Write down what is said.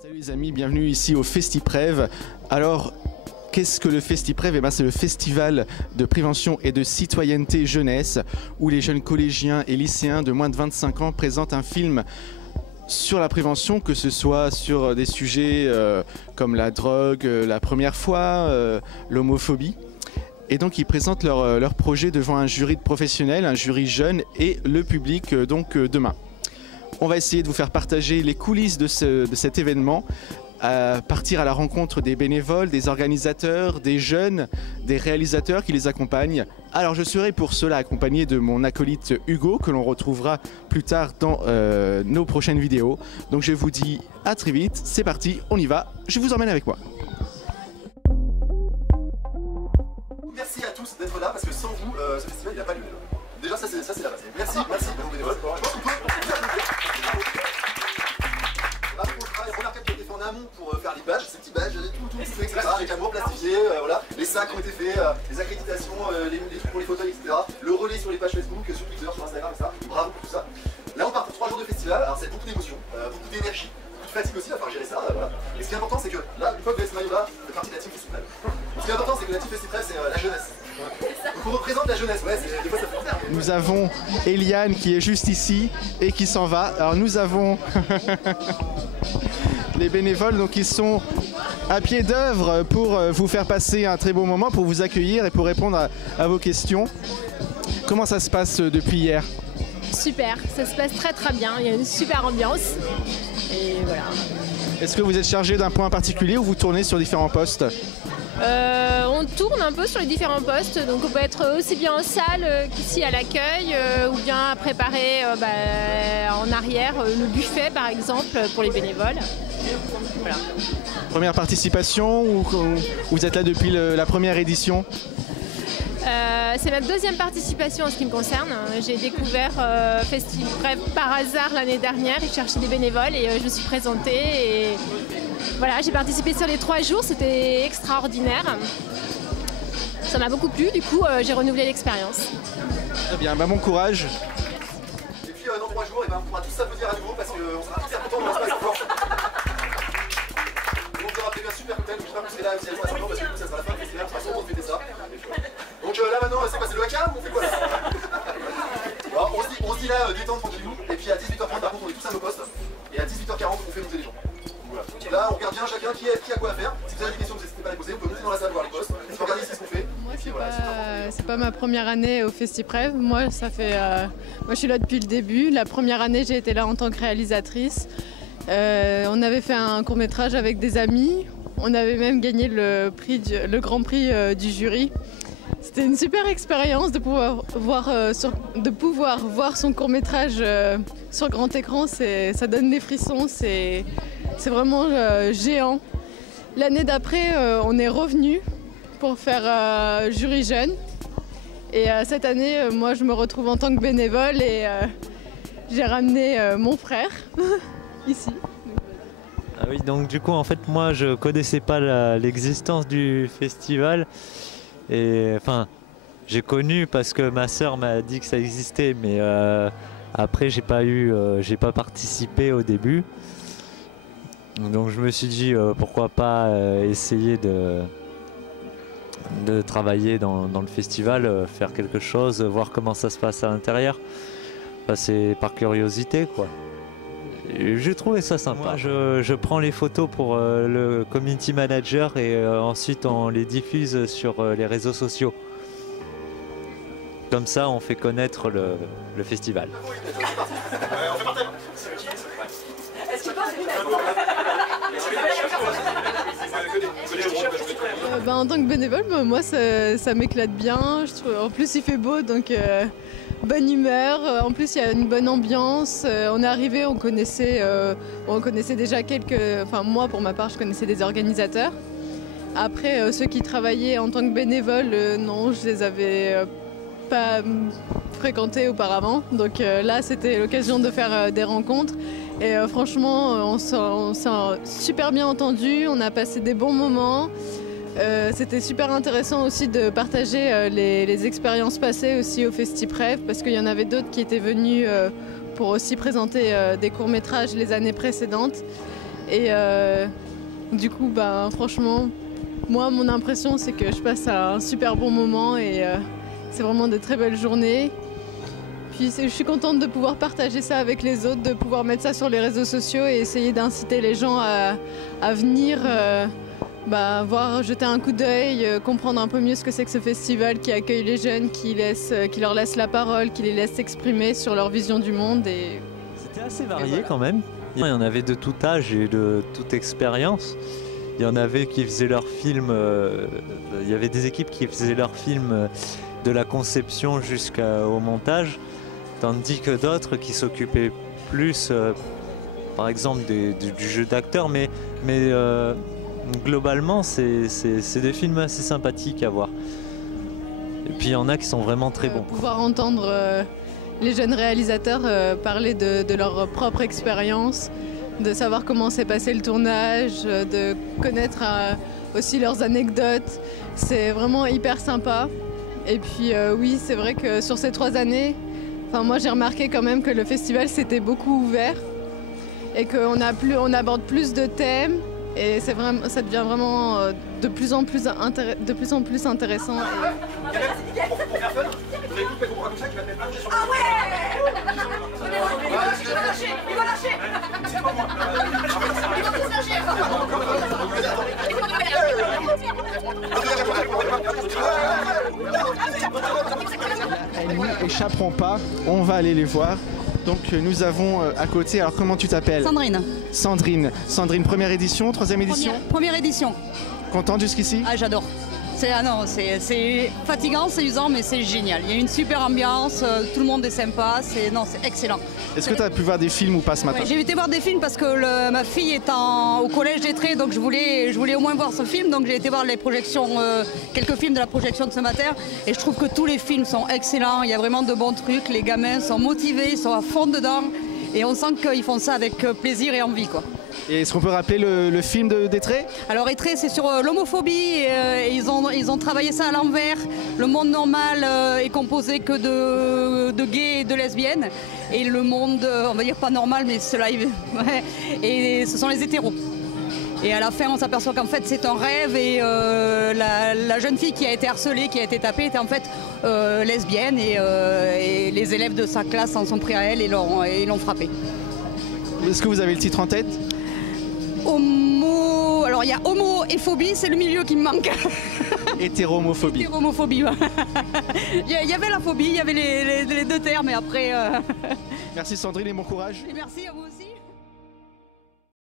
Salut les amis, bienvenue ici au FestiPrev. Alors, qu'est-ce que le FestiPrev? Eh ben, c'est le festival de prévention et de citoyenneté jeunesse où les jeunes collégiens et lycéens de moins de 25 ans présentent un film sur la prévention, que ce soit sur des sujets comme la drogue, la première fois, l'homophobie. Et donc ils présentent leur projet devant un jury de professionnels, un jury jeune et le public demain. On va essayer de vous faire partager les coulisses de cet événement, partir à la rencontre des bénévoles, des organisateurs, des jeunes, des réalisateurs qui les accompagnent. Alors je serai pour cela accompagné de mon acolyte Hugo, que l'on retrouvera plus tard dans nos prochaines vidéos. Donc je vous dis à très vite, c'est parti, on y va, je vous emmène avec moi. Merci à tous d'être là parce que sans vous, ce festival il n'a pas lieu. Déjà ça c'est la base. Merci à vos bénévoles. Je pense qu'on peut remarquer qui a été fait en amont pour faire les badges, ces petits badges, tout fait, etc. Avec amour plastifié, voilà. Les sacs ont été faits, les accréditations, les trucs pour les fauteuils, etc. Le relais sur les pages Facebook, sur Twitter, sur Instagram, etc. Bravo pour tout ça. Là on part pour 3 jours de festival, alors c'est beaucoup d'émotions, beaucoup d'énergie, beaucoup de fatigue aussi, il va falloir gérer ça, voilà. Et ce qui est important c'est que là, une fois que vous avez ce maillot-là, vous faites partie de la team FestiPrev. Ce qui est important c'est que la team FestiPrev c'est la jeunesse. Donc on représente la jeunesse, ouais, des fois ça fait faire. Nous avons Eliane qui est juste ici et qui s'en va. Alors nous avons les bénévoles, donc ils sont à pied d'œuvre pour vous faire passer un très beau moment, pour vous accueillir et pour répondre à vos questions. Comment ça se passe depuis hier? Super, ça se passe très très bien, il y a une super ambiance et voilà. Est-ce que vous êtes chargé d'un point particulier ou vous tournez sur différents postes? On tourne un peu sur les différents postes, donc on peut être aussi bien en salle qu'ici à l'accueil ou bien à préparer en arrière le buffet par exemple pour les bénévoles. Voilà. Première participation ou vous êtes là depuis la première édition? C'est ma deuxième participation en ce qui me concerne. J'ai découvert FestiPrev par hasard l'année dernière, je cherchais des bénévoles et je me suis présentée. Et voilà, j'ai participé sur les 3 jours, c'était extraordinaire. Ça m'a beaucoup plu, du coup j'ai renouvelé l'expérience. Très bien, bon courage. Et puis dans 3 jours, on pourra tous s'applaudir à nouveau parce qu'on sera hyper contents de se passer fort. On vous aura prévu un super cocktail, donc j'espère que vous serez là aussi à parce que du coup ça sera la fin du festival, on sera sûrement de fêter ça. Donc là maintenant, c'est quoi, c'est le haka ou on fait quoi là? Alors, on se dit là, détente tranquillou, et puis à 18h30 par contre on est tous à nos postes, et à 18h40 on fait monter les gens. Voilà. Donc là on regarde bien chacun qui a quoi à faire. Si vous avez des questions, n'hésitez pas à les poser, vous pouvez monter dans la salle voir les postes, regardez ici ce qu'on fait. Moi c'est pas ma première année au FestiPrev, moi je suis là depuis le début. La première année j'ai été là en tant que réalisatrice. On avait fait un court-métrage avec des amis, on avait même gagné le grand prix du jury. C'était une super expérience de pouvoir voir son court-métrage sur grand écran, ça donne des frissons, c'est vraiment géant. L'année d'après, on est revenu pour faire jury jeune. Et cette année, moi je me retrouve en tant que bénévole et j'ai ramené mon frère ici. Ah oui, donc du coup en fait moi je connaissais pas l'existence du festival. Et enfin, j'ai connu parce que ma sœur m'a dit que ça existait, mais après j'ai pas participé au début. Donc je me suis dit pourquoi pas essayer de travailler dans le festival, faire quelque chose, voir comment ça se passe à l'intérieur. Enfin, c'est par curiosité quoi. J'ai trouvé ça sympa. Moi, je prends les photos pour le community manager et ensuite on les diffuse sur les réseaux sociaux. Comme ça, on fait connaître le festival. En tant que bénévole, moi ça m'éclate bien. En plus il fait beau, donc bonne humeur. En plus il y a une bonne ambiance. On est arrivé, on connaissait déjà moi pour ma part je connaissais des organisateurs. Après ceux qui travaillaient en tant que bénévoles, non, je les avais pas fréquentés auparavant. Donc là c'était l'occasion de faire des rencontres. Et franchement on s'est super bien entendu, on a passé des bons moments. C'était super intéressant aussi de partager les expériences passées aussi au FestiPrev parce qu'il y en avait d'autres qui étaient venus pour aussi présenter des courts-métrages les années précédentes. Et du coup, franchement, moi, mon impression, c'est que je passe un super bon moment et c'est vraiment de très belles journées. Puis je suis contente de pouvoir partager ça avec les autres, de pouvoir mettre ça sur les réseaux sociaux et essayer d'inciter les gens à venir voir, jeter un coup d'œil, comprendre un peu mieux ce que c'est que ce festival qui accueille les jeunes, qui leur laisse la parole, qui les laisse s'exprimer sur leur vision du monde. C'était assez varié quand même. Il y en avait de tout âge et de toute expérience. Il y en avait qui faisaient leurs films, il y avait des équipes qui faisaient leurs films de la conception jusqu'au montage, tandis que d'autres qui s'occupaient plus, par exemple, du jeu d'acteur, mais globalement, c'est des films assez sympathiques à voir. Et puis il y en a qui sont vraiment très bons. Pouvoir entendre les jeunes réalisateurs parler de leur propre expérience, de savoir comment s'est passé le tournage, de connaître aussi leurs anecdotes, c'est vraiment hyper sympa. Et puis oui, c'est vrai que sur ces 3 années, moi j'ai remarqué quand même que le festival s'était beaucoup ouvert et qu'on aborde plus de thèmes. Et ça devient vraiment de plus en plus intéressant. Ah ouais! Il va lâcher! Il va lâcher! Ils vont tous lâcher! Elles n'y échapperont pas, on va aller les voir. Donc nous avons à côté, alors comment tu t'appelles? Sandrine. Sandrine, première édition, 3e édition? Première édition. Contente jusqu'ici? Ah, j'adore. C'est fatigant, c'est usant, mais c'est génial. Il y a une super ambiance, tout le monde est sympa, c'est excellent. Est-ce que tu as pu voir des films ou pas ce matin? Ouais, j'ai été voir des films parce que ma fille est au collège d'Étré, donc je voulais au moins voir ce film. Donc j'ai été voir les projections, quelques films de la projection de ce matin. Et je trouve que tous les films sont excellents, il y a vraiment de bons trucs, les gamins sont motivés, ils sont à fond dedans. Et on sent qu'ils font ça avec plaisir et envie, quoi. Et est-ce qu'on peut rappeler le film d'Étré? Alors Étré, c'est sur l'homophobie et ils ont travaillé ça à l'envers. Le monde normal est composé que de gays et de lesbiennes. Et le monde, on va dire pas normal, mais cela, ouais, et ce sont les hétéros. Et à la fin, on s'aperçoit qu'en fait, c'est un rêve et la jeune fille qui a été harcelée, qui a été tapée, était en fait lesbienne et les élèves de sa classe en sont pris à elle et l'ont frappée. Est-ce que vous avez le titre en tête? Alors il y a homo et phobie, c'est le milieu qui me manque. Hétéromophobie. Hétéromophobie, ouais. Il y avait la phobie, il y avait les deux termes et après... Merci Sandrine et bon courage. Et merci à vous aussi.